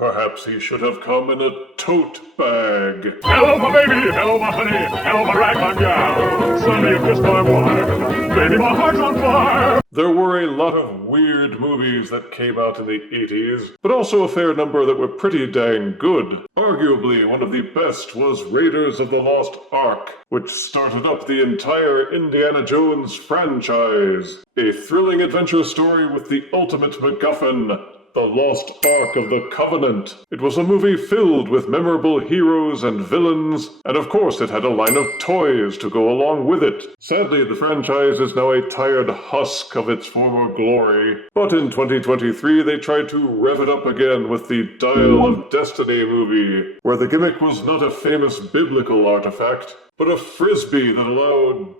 Perhaps he should have come in a tote bag. Hello, my baby. Hello, my honey. Hello, my ragtime gal. Sonny, you kissed my wife. Baby, my heart's on fire. There were a lot of weird movies that came out in the 80s, but also a fair number that were pretty dang good. Arguably, one of the best was Raiders of the Lost Ark, which started up the entire Indiana Jones franchise. A thrilling adventure story with the ultimate MacGuffin, the Lost Ark of the Covenant. It was a movie filled with memorable heroes and villains, and of course it had a line of toys to go along with it. Sadly, the franchise is now a tired husk of its former glory, but in 2023 they tried to rev it up again with the Dial of Destiny movie, where the gimmick was not a famous biblical artifact, but a frisbee that allowed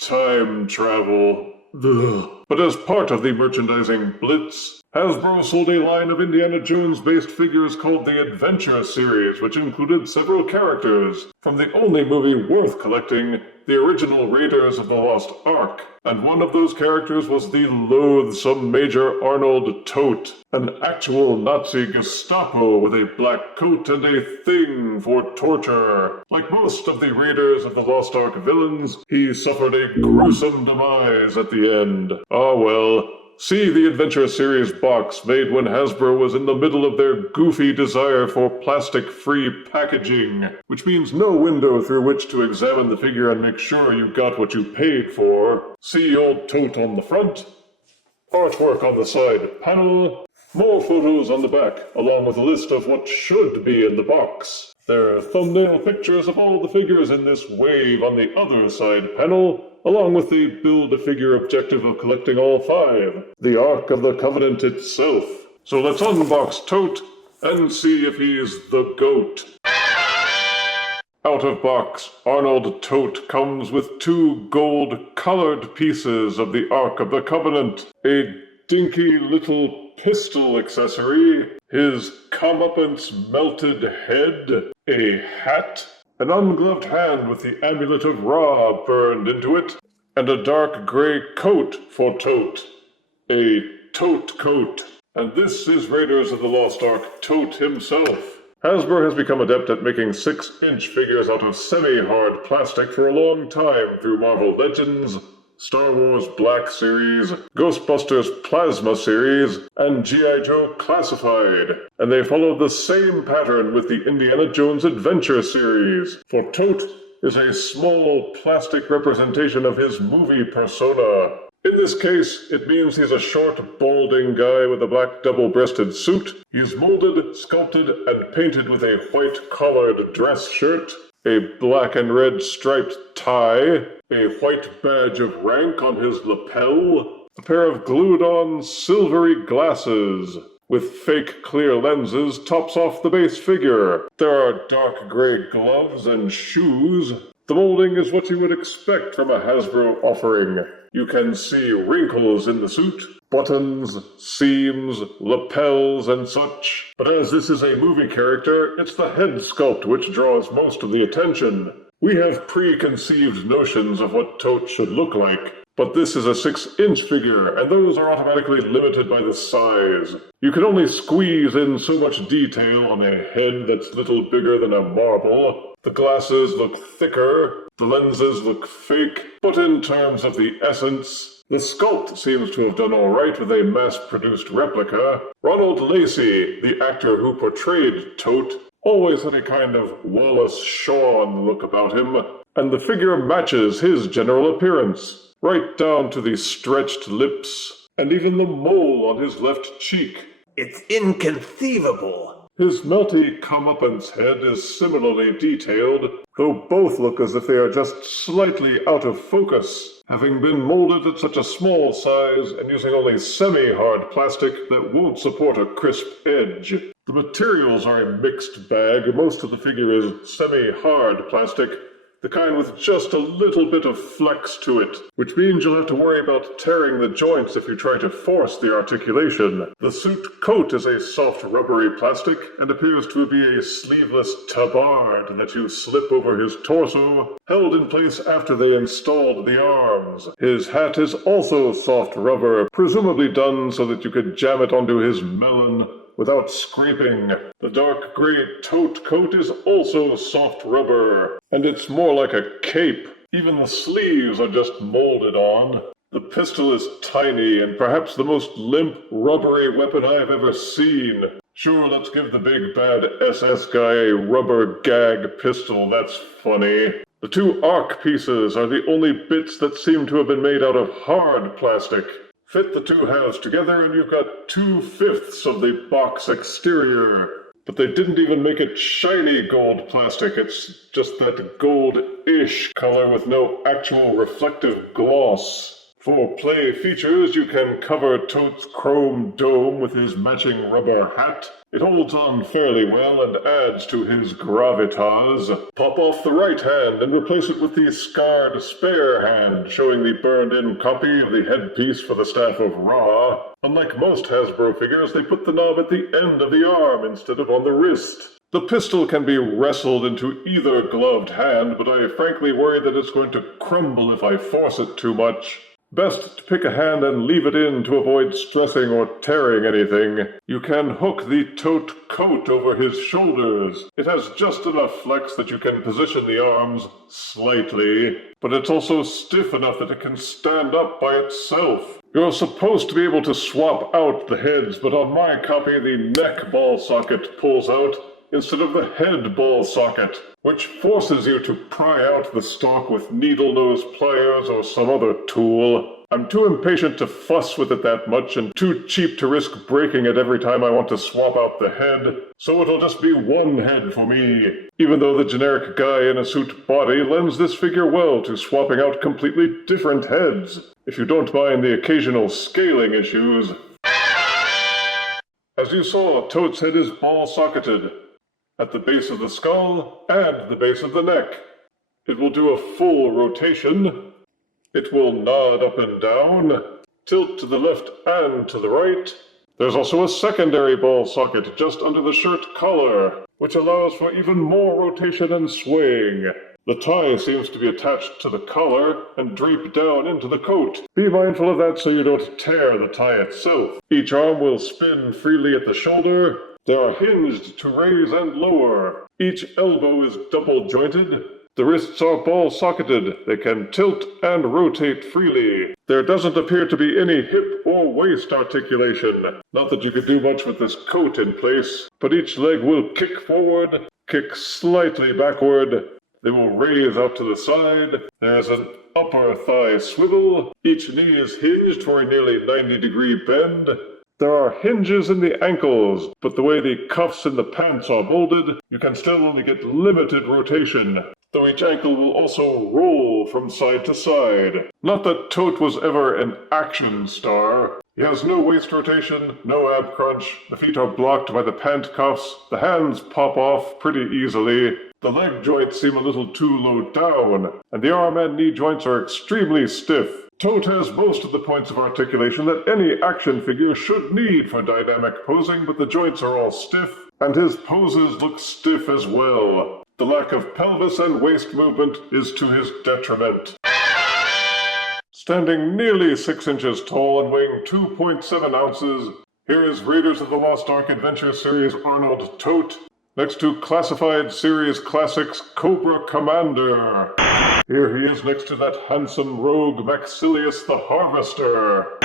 time travel. Ugh. But as part of the merchandising blitz, Hasbro sold a line of Indiana Jones-based figures called the Adventure Series, which included several characters from the only movie worth collecting, the original Raiders of the Lost Ark. And one of those characters was the loathsome Major Arnold Toht, an actual Nazi Gestapo with a black coat and a thing for torture. Like most of the Raiders of the Lost Ark villains, he suffered a gruesome demise at the end. Ah well. See the Adventure Series box made when Hasbro was in the middle of their goofy desire for plastic-free packaging, which means no window through which to examine the figure and make sure you got what you paid for. See old Toht on the front, artwork on the side panel, more photos on the back, along with a list of what should be in the box. There are thumbnail pictures of all the figures in this wave on the other side panel, along with the build-a-figure objective of collecting all 5, the Ark of the Covenant itself. So let's unbox Toht and see if he's the GOAT. Out of box, Arnold Toht comes with 2 gold-colored pieces of the Ark of the Covenant, a dinky little pistol accessory, his comeuppance melted head, a hat, an ungloved hand with the amulet of Ra burned into it, and a dark gray coat for Toht. A Toht coat. And this is Raiders of the Lost Ark Toht himself. Hasbro has become adept at making 6-inch figures out of semi-hard plastic for a long time through Marvel Legends, Star Wars Black Series, Ghostbusters Plasma Series, and G.I. Joe Classified. And they followed the same pattern with the Indiana Jones Adventure Series. For Toht is a small plastic representation of his movie persona. In this case, it means he's a short, balding guy with a black double-breasted suit. He's molded, sculpted, and painted with a white-collared dress shirt, a black and red striped tie, a white badge of rank on his lapel, a pair of glued-on silvery glasses with fake clear lenses tops off the base figure. There are dark gray gloves and shoes. The molding is what you would expect from a Hasbro offering. You can see wrinkles in the suit, buttons, seams, lapels, and such. But as this is a movie character, it's the head sculpt which draws most of the attention. We have preconceived notions of what Toht should look like, but this is a 6-inch figure, and those are automatically limited by the size. You can only squeeze in so much detail on a head that's little bigger than a marble. The glasses look thicker, the lenses look fake, but in terms of the essence, the sculpt seems to have done alright with a mass-produced replica. Ronald Lacey, the actor who portrayed Toht, always had a kind of Wallace Shawn look about him, and the figure matches his general appearance, right down to the stretched lips, and even the mole on his left cheek. It's inconceivable. His melty comeuppance head is similarly detailed, though both look as if they are just slightly out of focus, having been molded at such a small size and using only semi-hard plastic that won't support a crisp edge. The materials are a mixed bag. Most of the figure is semi-hard plastic, the kind with just a little bit of flex to it, which means you'll have to worry about tearing the joints if you try to force the articulation. The suit coat is a soft rubbery plastic and appears to be a sleeveless tabard that you slip over his torso, held in place after they installed the arms. His hat is also soft rubber, presumably done so that you could jam it onto his melon, without scraping. The dark gray Toht coat is also soft rubber, and it's more like a cape. Even the sleeves are just molded on. The pistol is tiny and perhaps the most limp, rubbery weapon I've ever seen. Sure, let's give the big bad SS guy a rubber gag pistol, that's funny. The two arc pieces are the only bits that seem to have been made out of hard plastic. Fit the two halves together and you've got 2/5 of the box exterior. But they didn't even make it shiny gold plastic, it's just that gold-ish color with no actual reflective gloss. For play features, you can cover Toht's chrome dome with his matching rubber hat. It holds on fairly well and adds to his gravitas. Pop off the right hand and replace it with the scarred spare hand, showing the burned-in copy of the headpiece for the staff of Ra. Unlike most Hasbro figures, they put the knob at the end of the arm instead of on the wrist. The pistol can be wrestled into either gloved hand, but I frankly worry that it's going to crumble if I force it too much. Best to pick a hand and leave it in to avoid stressing or tearing anything. You can hook the Toht coat over his shoulders. It has just enough flex that you can position the arms slightly, but it's also stiff enough that it can stand up by itself. You're supposed to be able to swap out the heads, but on my copy the neck ball socket pulls out instead of the head ball socket, which forces you to pry out the stock with needle nose pliers or some other tool. I'm too impatient to fuss with it that much and too cheap to risk breaking it every time I want to swap out the head, so it'll just be one head for me, even though the generic guy in a suit body lends this figure well to swapping out completely different heads, if you don't mind the occasional scaling issues. As you saw, Toht's head is ball-socketed at the base of the skull and the base of the neck. It will do a full rotation. It will nod up and down, tilt to the left and to the right. There's also a secondary ball socket just under the shirt collar, which allows for even more rotation and swaying. The tie seems to be attached to the collar and drape down into the coat. Be mindful of that so you don't tear the tie itself. Each arm will spin freely at the shoulder. They are hinged to raise and lower. Each elbow is double jointed. The wrists are ball-socketed. They can tilt and rotate freely. There doesn't appear to be any hip or waist articulation. Not that you could do much with this coat in place, but each leg will kick forward, kick slightly backward. They will raise out to the side. There's an upper thigh swivel. Each knee is hinged for a nearly 90-degree bend. There are hinges in the ankles, but the way the cuffs in the pants are molded, you can still only get limited rotation, though each ankle will also roll from side to side. Not that Toht was ever an action star. He has no waist rotation, no ab crunch, the feet are blocked by the pant cuffs, the hands pop off pretty easily, the leg joints seem a little too low down, and the arm and knee joints are extremely stiff. Toht has most of the points of articulation that any action figure should need for dynamic posing, but the joints are all stiff, and his poses look stiff as well. The lack of pelvis and waist movement is to his detriment. Standing nearly 6 inches tall and weighing 2.7 ounces, here is Raiders of the Lost Ark Adventure Series Arnold Toht, next to Classified Series Classics Cobra Commander. Here he is next to that handsome rogue Maxilius the Harvester.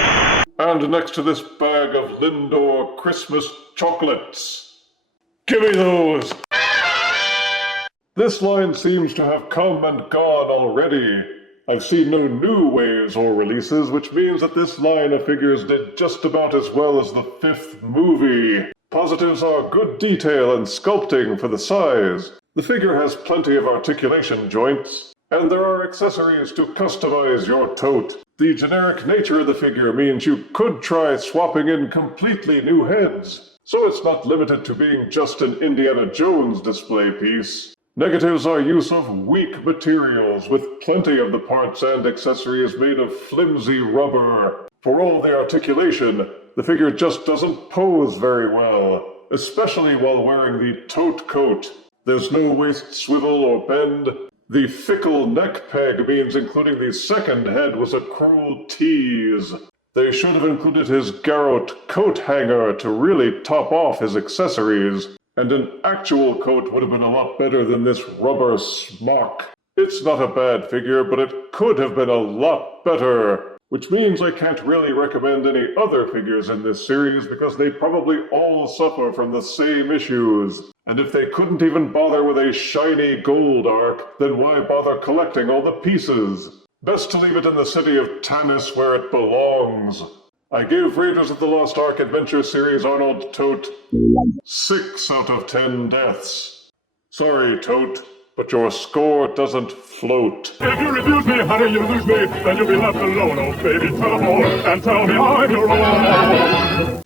And next to this bag of Lindor Christmas chocolates. Give me those! This line seems to have come and gone already. I've seen no new waves or releases, which means that this line of figures did just about as well as the 5th movie. Positives are good detail and sculpting for the size. The figure has plenty of articulation joints, and there are accessories to customize your Toht. The generic nature of the figure means you could try swapping in completely new heads, so it's not limited to being just an Indiana Jones display piece. Negatives are use of weak materials, with plenty of the parts and accessories made of flimsy rubber. For all the articulation, the figure just doesn't pose very well, especially while wearing the Toht coat. There's no waist swivel or bend. The fickle neck peg means including the second head was a cruel tease. They should have included his garrote coat hanger to really top off his accessories, and an actual coat would have been a lot better than this rubber smock. It's not a bad figure, but it could have been a lot better, which means I can't really recommend any other figures in this series because they probably all suffer from the same issues. And if they couldn't even bother with a shiny gold Ark, then why bother collecting all the pieces? Best to leave it in the city of Tanis where it belongs. I gave Raiders of the Lost Ark Adventure Series Arnold Toht 6 out of 10 deaths. Sorry, Toht, but your score doesn't float. If you refuse me, honey, you lose me. Then you'll be left alone, oh baby. Tell them all and tell me I'm your own.